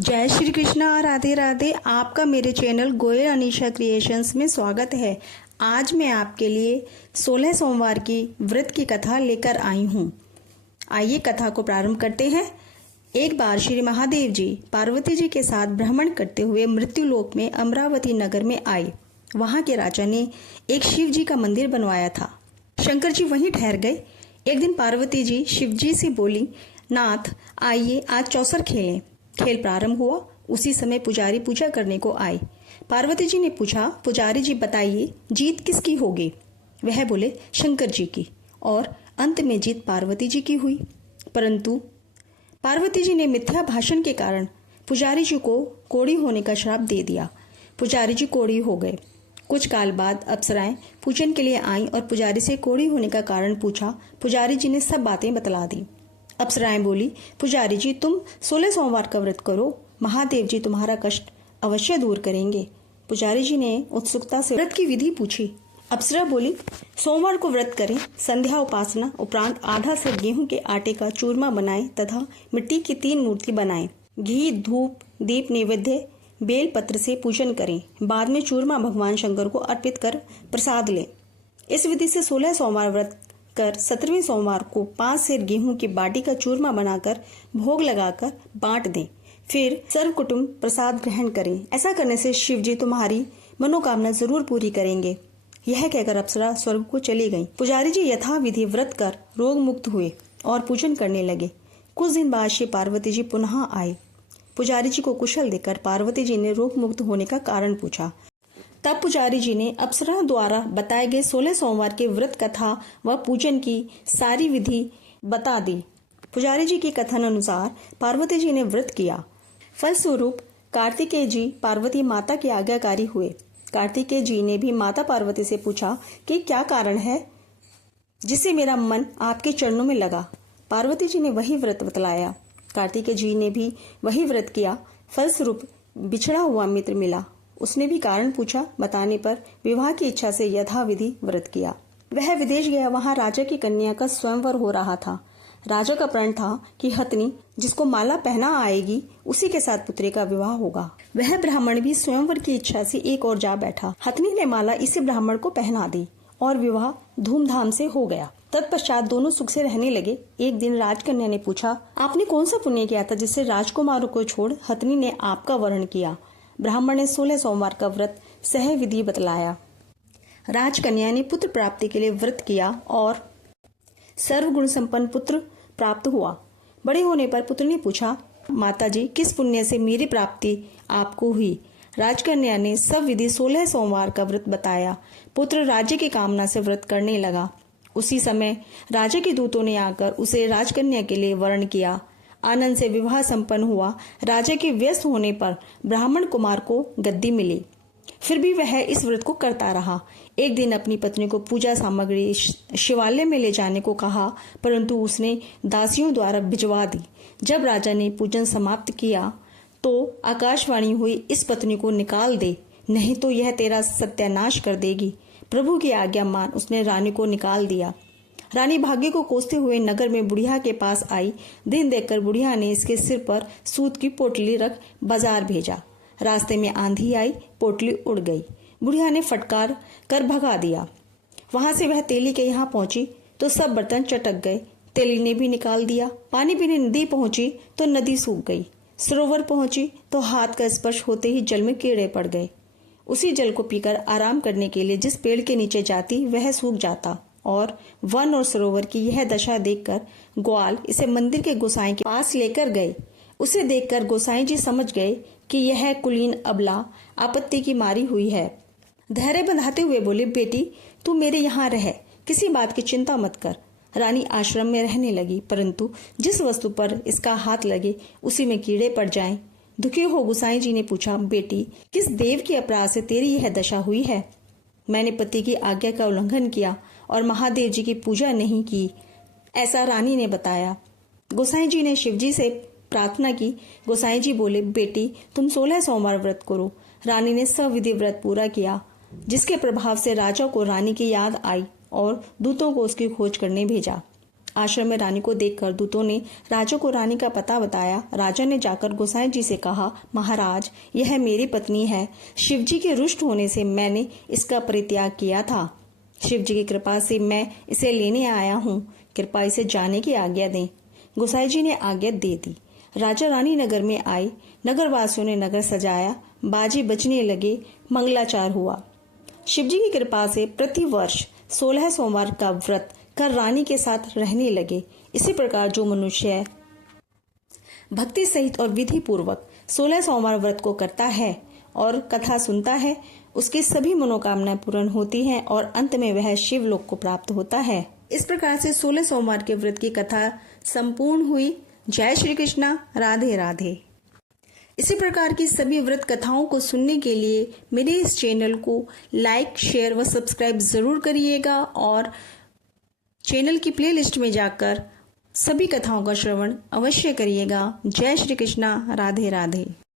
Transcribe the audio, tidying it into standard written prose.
जय श्री कृष्णा, राधे राधे। आपका मेरे चैनल गोयल अनीशा क्रिएशंस में स्वागत है। आज मैं आपके लिए 16 सोमवार की व्रत की कथा लेकर आई हूँ। आइए कथा को प्रारंभ करते हैं। एक बार श्री महादेव जी पार्वती जी के साथ भ्रमण करते हुए मृत्युलोक में अमरावती नगर में आए। वहां के राजा ने एक शिव जी का मंदिर बनवाया था। शंकर जी वहीं ठहर गए। एक दिन पार्वती जी शिव जी से बोली, नाथ आइए आज चौसर खेलें। खेल प्रारंभ हुआ। उसी समय पुजारी पूजा करने को आए। पार्वती जी ने पूछा, पुजारी जी बताइए जीत किसकी होगी? वह बोले, शंकर जी की। और अंत में जीत पार्वती जी की हुई। परंतु पार्वती जी ने मिथ्या भाषण के कारण पुजारी जी को कोढ़ी होने का श्राप दे दिया। पुजारी जी कोढ़ी हो गए। कुछ काल बाद अप्सराएं पूजन के लिए आईं और पुजारी से कोढ़ी होने का कारण पूछा। पुजारी जी ने सब बातें बतला दी। अप्सराएं बोली, पुजारी जी तुम 16 सोमवार का व्रत करो, महादेव जी तुम्हारा कष्ट अवश्य दूर करेंगे। पुजारी जी ने उत्सुकता से व्रत की विधि पूछी। अप्सरा बोली, सोमवार को व्रत करें, संध्या उपासना उपरांत आधा सेर गेहूं के आटे का चूरमा बनाएं तथा मिट्टी की 3 मूर्ति बनाएं। घी धूप दीप नैवेद्य बेल पत्र से पूजन करें। बाद में चूरमा भगवान शंकर को अर्पित कर प्रसाद लें। इस विधि से 16 सोमवार व्रत कर 17वें सोमवार को 5 सेर गेहूं की बाटी का चूरमा बनाकर भोग लगाकर बांट दें। फिर सर्व कुटुंब प्रसाद ग्रहण करें। ऐसा करने से शिव जी तुम्हारी मनोकामना जरूर पूरी करेंगे। यह कहकर अप्सरा स्वर्ग को चली गई। पुजारी जी यथा विधि व्रत कर रोग मुक्त हुए और पूजन करने लगे। कुछ दिन बाद श्री पार्वती जी पुनः आए। पुजारी जी को कुशल देकर पार्वती जी ने रोग मुक्त होने का कारण पूछा। तब पुजारी जी ने अप्सरा द्वारा बताए गए 16 सोमवार के व्रत कथा व पूजन की सारी विधि बता दी। पुजारी जी के कथन अनुसार पार्वती जी ने व्रत किया। फलस्वरूप कार्तिकेय जी पार्वती माता के आज्ञाकारी हुए। कार्तिकेय जी ने भी माता पार्वती से पूछा कि क्या कारण है जिससे मेरा मन आपके चरणों में लगा। पार्वती जी ने वही व्रत बतलाया। कार्तिकेय जी ने भी वही व्रत किया। फलस्वरूप बिछड़ा हुआ मित्र मिला। उसने भी कारण पूछा। बताने पर विवाह की इच्छा से यथाविधि व्रत किया। वह विदेश गया। वहां राजा की कन्या का स्वयंवर हो रहा था। राजा का प्रण था कि हथनी जिसको माला पहना आएगी उसी के साथ पुत्री का विवाह होगा। वह ब्राह्मण भी स्वयंवर की इच्छा से एक और जा बैठा। हथनी ने माला इसी ब्राह्मण को पहना दी और विवाह धूमधाम से हो गया। तत्पश्चात दोनों सुख से रहने लगे। एक दिन राजकन्या ने पूछा, आपने कौन सा पुण्य किया था जिससे राजकुमारों को छोड़ हथनी ने आपका वर्ण किया? ब्राह्मण ने 16 सोमवार का व्रत सह विधि बतलाया। राजकन्या ने पुत्र प्राप्ति के लिए व्रत किया और सर्वगुण संपन्न पुत्र प्राप्त हुआ। बड़े होने पर पुत्र ने पूछा, माताजी किस पुण्य से मेरी प्राप्ति आपको हुई? राजकन्या ने सब विधि 16 सोमवार का व्रत बताया। पुत्र राज्य की कामना से व्रत करने लगा। उसी समय राजा के दूतों ने आकर उसे राजकन्या के लिए वर्ण किया। आनंद से विवाह संपन्न हुआ। राजा के व्यस्त होने पर ब्राह्मण कुमार को गद्दी मिली। फिर भी वह इस व्रत को करता रहा। एक दिन अपनी पत्नी को पूजा सामग्री शिवालय में ले जाने को कहा, परंतु उसने दासियों द्वारा भिजवा दी। जब राजा ने पूजन समाप्त किया तो आकाशवाणी हुई, इस पत्नी को निकाल दे, नहीं तो यह तेरा सत्यानाश कर देगी। प्रभु की आज्ञा मान उसने रानी को निकाल दिया। रानी भाग्य को कोसते हुए नगर में बुढ़िया के पास आई। दिन देखकर बुढ़िया ने इसके सिर पर सूत की पोटली रख बाजार भेजा। रास्ते में आंधी आई, पोटली उड़ गई। बुढ़िया ने फटकार कर भगा दिया। वहां से वह तेली के यहाँ पहुंची तो सब बर्तन चटक गए। तेली ने भी निकाल दिया। पानी पीने नदी पहुंची तो नदी सूख गई। सरोवर पहुंची तो हाथ का स्पर्श होते ही जल में कीड़े पड़ गए। उसी जल को पीकर आराम करने के लिए जिस पेड़ के नीचे जाती वह सूख जाता। और वन और सरोवर की यह दशा देखकर ग्वाल इसे मंदिर के गोसाई के पास लेकर गए। उसे देखकर गोसाई जी समझ गए कि यह कुलीन अबला आपत्ति की मारी हुई है। धैर्य बंधाते हुए बोले, बेटी तू मेरे यहाँ रह, किसी बात की चिंता मत कर। रानी आश्रम में रहने लगी, परंतु जिस वस्तु पर इसका हाथ लगे उसी में कीड़े पड़ जाएं। दुखी हो गोसाई जी ने पूछा, बेटी किस देव के अपराध से तेरी यह दशा हुई है? मैंने पति की आज्ञा का उल्लंघन किया और महादेव जी की पूजा नहीं की, ऐसा रानी ने बताया। गोसाई जी ने शिवजी से प्रार्थना की। गोसाई जी बोले, बेटी तुम 16 सोमवार व्रत करो। रानी ने सविधि व्रत पूरा किया, जिसके प्रभाव से राजा को रानी की याद आई और दूतों को उसकी खोज करने भेजा। आश्रम में रानी को देखकर दूतों ने राजा को रानी का पता बताया। राजा ने जाकर गोसाई जी से कहा, महाराज, यह मेरी पत्नी है। शिव जी के रुष्ट होने से मैंने इसका परित्याग किया था। शिव जी की कृपा से मैं इसे लेने आया हूँ। कृपा इसे जाने की आज्ञा दें। गोसाई जी ने आज्ञा दे दी। राजा रानी नगर में आए। नगरवासियों ने नगर सजाया, बाजे बजने लगे, मंगलाचार हुआ। शिव जी की कृपा से प्रतिवर्ष 16 सोमवार का व्रत कर रानी के साथ रहने लगे। इसी प्रकार जो मनुष्य भक्ति सहित और विधि पूर्वक 16 सोमवार व्रत को करता है और कथा सुनता है, उसकी सभी मनोकामनाएं पूर्ण होती हैं और अंत में वह शिवलोक को प्राप्त होता है। इस प्रकार से 16 सोमवार के व्रत की कथा संपूर्ण हुई। जय श्री कृष्णा। राधे राधे। इसी प्रकार की सभी व्रत कथाओं को सुनने के लिए मेरे इस चैनल को लाइक, शेयर व सब्सक्राइब जरूर करिएगा और चैनल की प्लेलिस्ट में जाकर सभी कथाओं का श्रवण अवश्य करिएगा। जय श्री कृष्णा। राधे राधे।